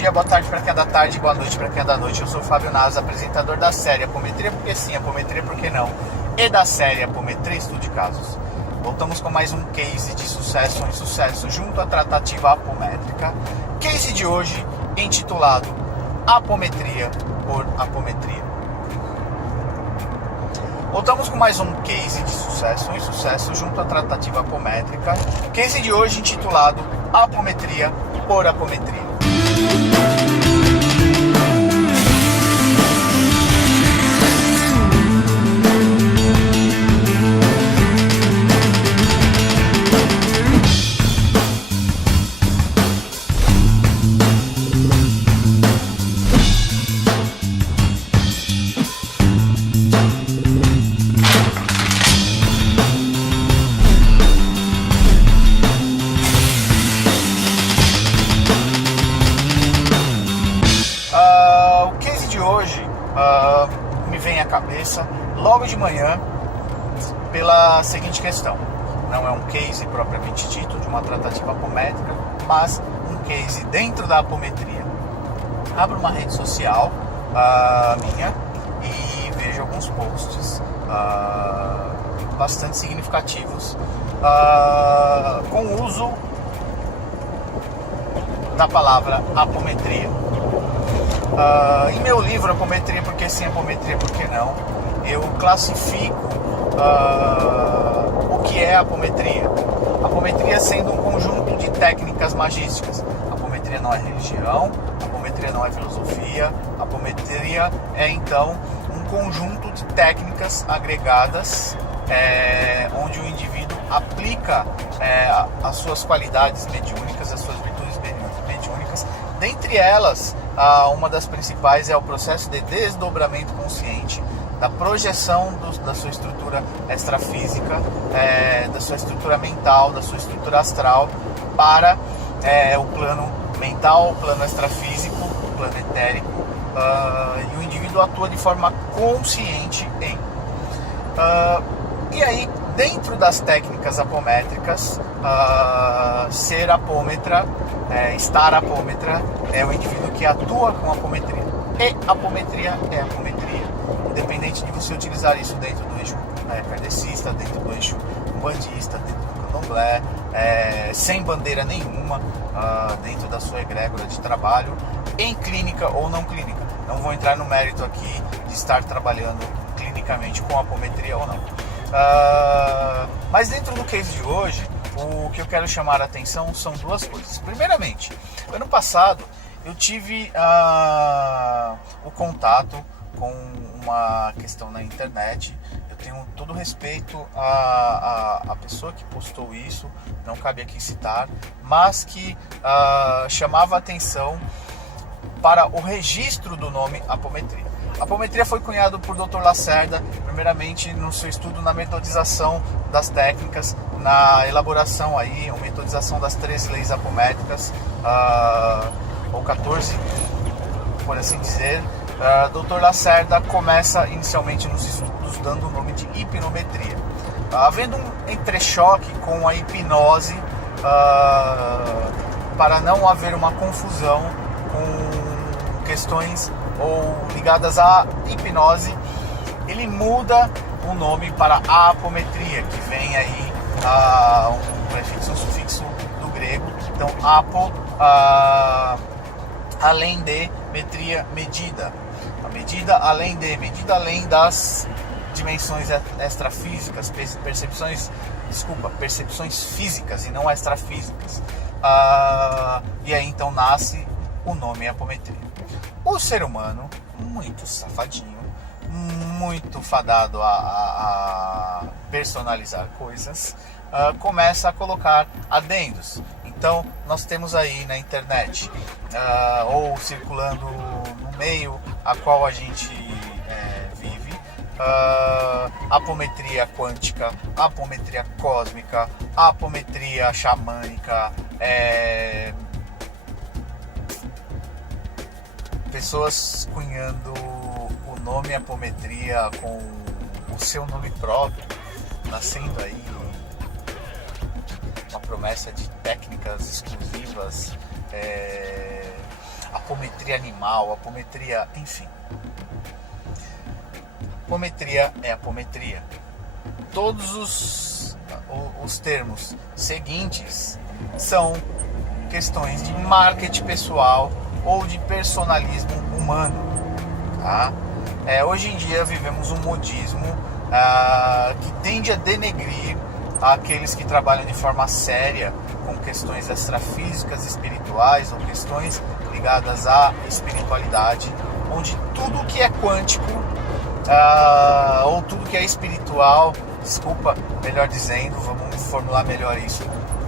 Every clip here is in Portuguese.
dia, boa tarde para quem é da tarde, boa noite para quem é da noite. Eu sou o Fábio Naves, apresentador da série Apometria Porque Sim, Apometria Porque Não e da série Apometria Estude Casos. Voltamos com mais um case de sucesso ou insucesso junto à tratativa apométrica. Case de hoje intitulado Apometria por Apometria. Voltamos com mais um case de sucesso ou insucesso junto à tratativa apométrica. Case de hoje intitulado Apometria por Apometria. Me vem à cabeça logo de manhã pela seguinte questão: não é um case propriamente dito de uma tratativa apométrica, mas um case dentro da apometria. Abro uma rede social minha e vejo alguns posts bastante significativos com o uso da palavra apometria. Em meu livro Apometria Porque Sim, Apometria Porque Não, eu classifico o que é a apometria. A apometria sendo um conjunto de técnicas magísticas. A apometria não é religião, a apometria não é filosofia, a apometria é então um conjunto de técnicas agregadas onde o indivíduo aplica as suas qualidades mediúnicas, as suas virtudes mediúnicas. Dentre elas, uma das principais é o processo de desdobramento consciente, da projeção da sua estrutura extrafísica, da sua estrutura mental, da sua estrutura astral para o plano mental, o plano extrafísico, o plano etérico, e o indivíduo atua de forma consciente e aí, dentro das técnicas apométricas, ser apômetra, estar apômetra, é o indivíduo que atua com apometria. E apometria é apometria. Independente de você utilizar isso dentro do eixo kardecista, dentro do eixo umbandista, dentro do candomblé, sem bandeira nenhuma, dentro da sua egrégora de trabalho, em clínica ou não clínica. Não vou entrar no mérito aqui de estar trabalhando clinicamente com apometria ou não. Mas dentro do case de hoje, o que eu quero chamar a atenção são duas coisas. Primeiramente, ano passado eu tive o contato com uma questão na internet. Eu tenho todo respeito à pessoa que postou isso, não cabe aqui citar, mas que chamava a atenção para o registro do nome apometria. A apometria foi cunhado por Dr. Lacerda, primeiramente no seu estudo na metodização das técnicas, na elaboração ou metodização das 13 leis apométricas, ou 14, por assim dizer. Dr. Lacerda começa inicialmente nos estudos dando o nome de hipnometria. Havendo um entrechoque com a hipnose, para não haver uma confusão com questões ou ligadas à hipnose, ele muda o nome para a apometria, que vem aí um prefixo, um sufixo do grego. Então, apo, além de, metria, medida. A medida além de, medida além das dimensões extrafísicas, percepções físicas e não extrafísicas. E aí então nasce o nome apometria. O ser humano, muito safadinho, muito fadado a personalizar coisas, começa a colocar adendos. Então nós temos aí na internet, ou circulando no meio a qual a gente vive, apometria quântica, apometria cósmica, apometria xamânica, pessoas cunhando o nome apometria com o seu nome próprio, nascendo aí uma promessa de técnicas exclusivas, apometria animal, apometria, enfim. Apometria é apometria. Todos os termos seguintes são questões de marketing pessoal ou de personalismo humano, tá? Hoje em dia vivemos um modismo que tende a denegrir aqueles que trabalham de forma séria com questões extrafísicas, espirituais ou questões ligadas à espiritualidade, onde tudo que é quântico ou tudo que é espiritual, melhor dizendo, vamos formular melhor isso,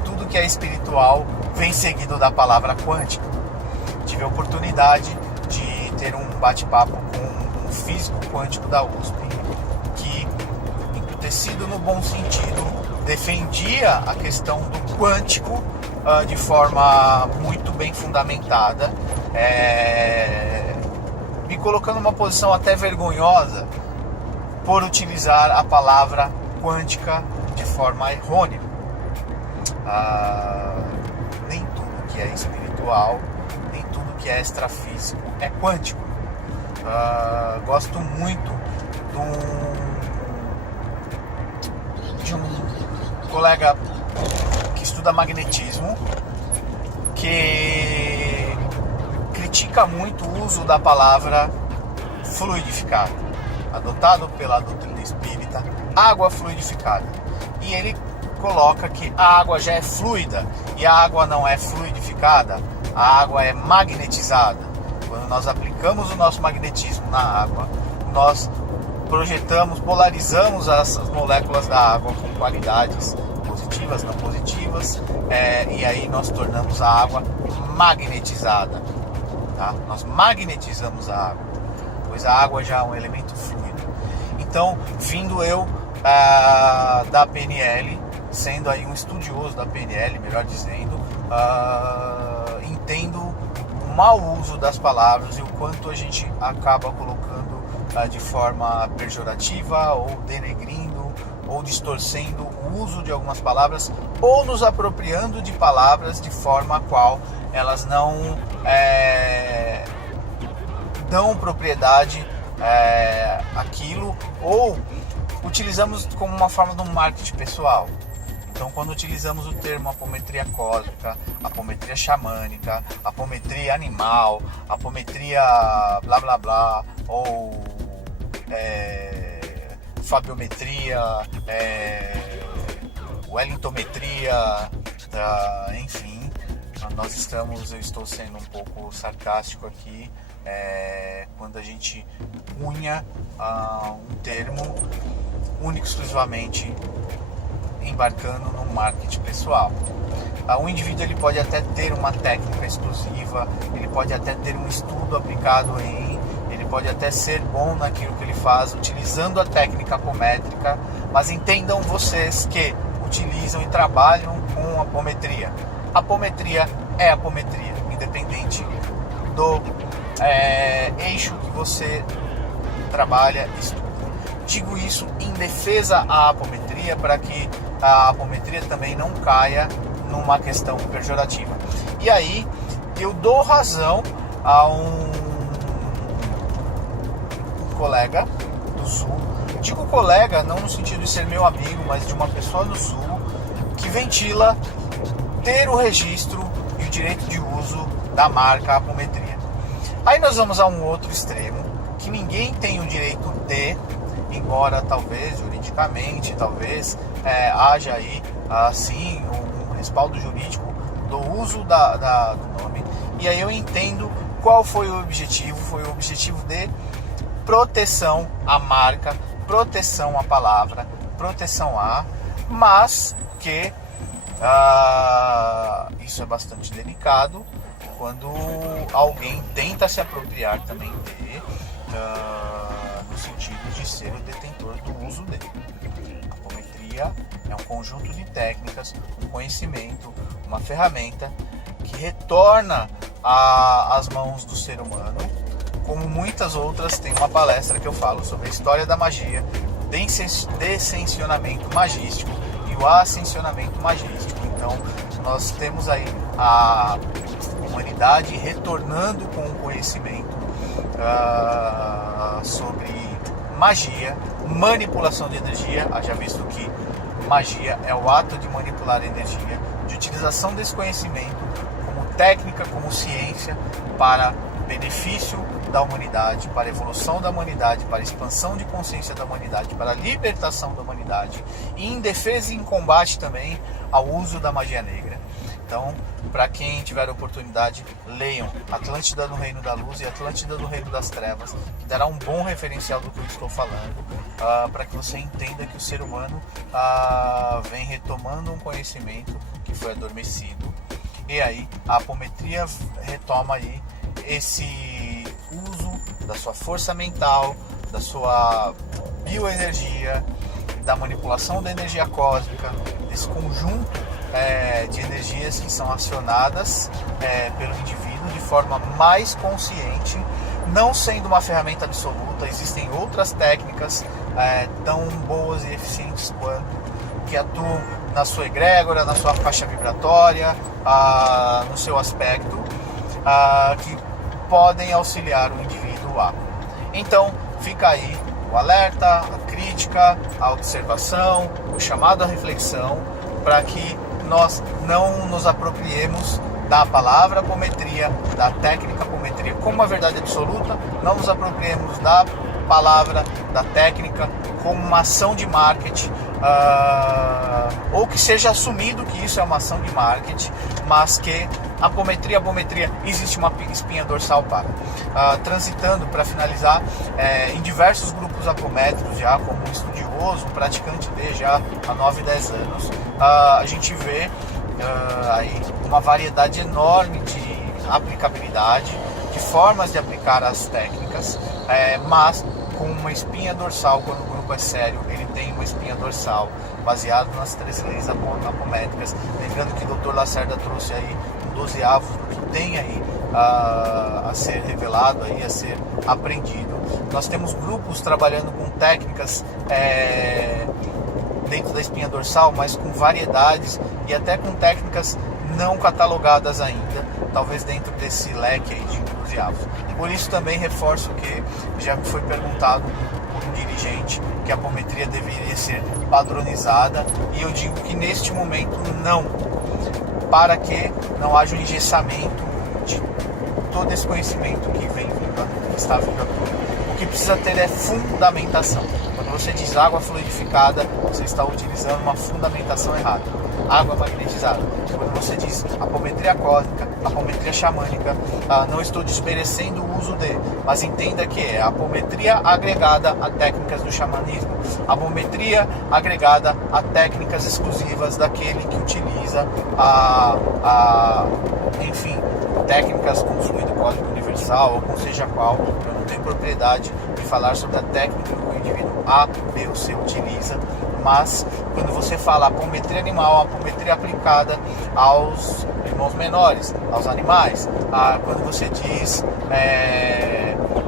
tudo que é espiritual vem seguido da palavra quântico. Tive a oportunidade de ter um bate-papo com um físico quântico da USP que, entutecido no bom sentido, defendia a questão do quântico de forma muito bem fundamentada, me colocando numa posição até vergonhosa por utilizar a palavra quântica de forma errônea. Nem tudo que é espiritual, nem tudo que é extrafísico é quântico. Gosto muito de um colega que estuda magnetismo, que critica muito o uso da palavra fluidificada, adotado pela doutrina espírita, água fluidificada. E ele coloca que a água já é fluida e a água não é fluidificada, a água é magnetizada. Quando nós aplicamos o nosso magnetismo na água, nós projetamos, polarizamos as moléculas da água com qualidades positivas, não positivas, e aí nós tornamos a água magnetizada, tá? Nós magnetizamos a água, pois a água já é um elemento fluido. Então, vindo eu da PNL, sendo aí um estudioso da PNL, melhor dizendo, entendo o mau uso das palavras e o quanto a gente acaba colocando de forma pejorativa ou denegrindo ou distorcendo o uso de algumas palavras ou nos apropriando de palavras de forma a qual elas não dão propriedade àquilo, ou utilizamos como uma forma de um marketing pessoal. Então, quando utilizamos o termo apometria cósmica, apometria xamânica, apometria animal, apometria blá blá blá, ou fabiometria, wellingtometria, enfim, eu estou sendo um pouco sarcástico aqui, quando a gente cunha um termo único e exclusivamente embarcando no marketing pessoal. O indivíduo ele pode até ter uma técnica exclusiva, ele pode até ter um estudo aplicado ele pode até ser bom naquilo que ele faz, utilizando a técnica apométrica, mas entendam vocês que utilizam e trabalham com apometria. Apometria é apometria, independente do eixo que você trabalha e estuda. Digo isso em defesa à apometria, para que a apometria também não caia numa questão pejorativa. E aí eu dou razão a um colega do Sul. Digo colega não no sentido de ser meu amigo, mas de uma pessoa do Sul que ventila ter o registro e o direito de uso da marca apometria. Aí nós vamos a um outro extremo, que ninguém tem o direito de, embora talvez juridicamente, talvez haja aí assim um respaldo jurídico do uso do nome. E aí eu entendo qual foi o objetivo. Foi o objetivo de proteção à marca, proteção à palavra, proteção mas que isso é bastante delicado quando alguém tenta se apropriar também no sentido de ser o detentor do uso dele. A apometria é um conjunto de técnicas, um conhecimento, uma ferramenta que retorna às mãos do ser humano, como muitas outras. Tem uma palestra que eu falo sobre a história da magia, descensionamento magístico e o ascensionamento magístico. Então nós temos aí humanidade, retornando com o conhecimento sobre magia, manipulação de energia. Haja visto que magia é o ato de manipular energia, de utilização desse conhecimento como técnica, como ciência, para benefício da humanidade, para a evolução da humanidade, para a expansão de consciência da humanidade, para a libertação da humanidade, e em defesa e em combate também ao uso da magia negra. Então, para quem tiver a oportunidade, leiam Atlântida no Reino da Luz e Atlântida no Reino das Trevas, que dará um bom referencial do que eu estou falando, para que você entenda que o ser humano vem retomando um conhecimento que foi adormecido, e aí a apometria retoma aí esse uso da sua força mental, da sua bioenergia, da manipulação da energia cósmica, desse conjunto de energias que são acionadas pelo indivíduo de forma mais consciente, não sendo uma ferramenta absoluta. Existem outras técnicas tão boas e eficientes quanto, que atuam na sua egrégora, na sua caixa vibratória, no seu aspecto, que podem auxiliar o indivíduo a. Então, fica aí o alerta, a crítica, a observação, o chamado à reflexão, para que nós não nos apropriemos da palavra apometria, da técnica apometria como uma verdade absoluta, não nos apropriemos da palavra, da técnica como uma ação de marketing, ou que seja assumido que isso é uma ação de marketing, mas que a apometria, existe uma espinha dorsal para. Transitando, para finalizar, em diversos grupos apométricos, já como um estudioso, um praticante de já há 9, 10 anos, a gente vê aí uma variedade enorme de aplicabilidade, de formas de aplicar as técnicas, mas com uma espinha dorsal. Quando o grupo é sério, ele tem uma espinha dorsal baseado nas 13 leis apométricas. Lembrando que o Dr. Lacerda trouxe aí um 12º do que tem aí a ser revelado, aí, a ser aprendido. Nós temos grupos trabalhando com técnicas dentro da espinha dorsal, mas com variedades e até com técnicas não catalogadas ainda, talvez dentro desse leque aí de 12º. Por isso também reforço que já me foi perguntado por um dirigente que a apometria deveria ser padronizada, e eu digo que neste momento não, para que não haja um engessamento de todo esse conhecimento que está vindo à tona. O que precisa ter é fundamentação. Quando você diz água fluidificada, você está utilizando uma fundamentação errada. Água magnetizada. Quando você diz apometria cósmica, apometria xamânica, não estou desmerecendo o uso de, mas entenda que é a apometria agregada a técnicas do xamanismo, a apometria agregada a técnicas exclusivas daquele que utiliza enfim, técnicas com fluido cósmico universal, ou com seja qual. Eu não tenho propriedade de falar sobre a técnica que o indivíduo A, B ou C utiliza, mas quando você fala apometria animal, apometria aplicada aos irmãos menores, aos animais, quando você diz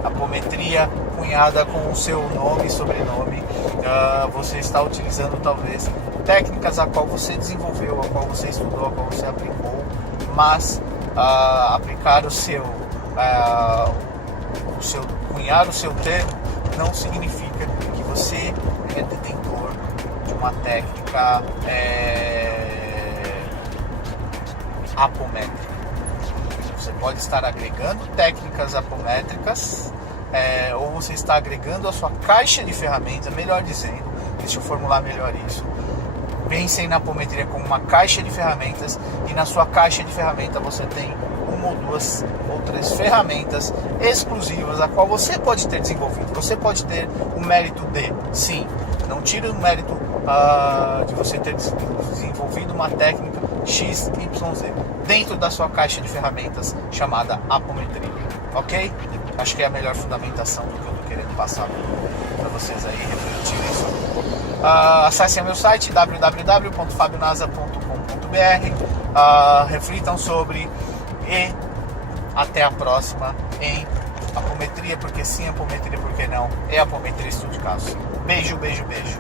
apometria cunhada com o seu nome e sobrenome, você está utilizando talvez técnicas a qual você desenvolveu, a qual você estudou, a qual você aplicou, mas aplicar cunhar o seu termo não significa que você é detentor de uma técnica apométrica. Você pode estar agregando técnicas apométricas, ou você está agregando a sua caixa de ferramentas, melhor dizendo, deixa eu formular melhor isso. Pensem na apometria como uma caixa de ferramentas, e na sua caixa de ferramentas você tem uma ou duas ou três ferramentas exclusivas a qual você pode ter desenvolvido. Você pode ter o mérito de, sim, não tira o mérito de você ter desenvolvido uma técnica XYZ dentro da sua caixa de ferramentas chamada apometria, ok? Acho que é a melhor fundamentação do que eu estou querendo passar para vocês aí refletirem sobre. Acessem meu site www.fabionasa.com.br, reflitam sobre, e até a próxima em apometria porque sim, apometria porque não, é apometria estudo de caso. Beijo, beijo, beijo.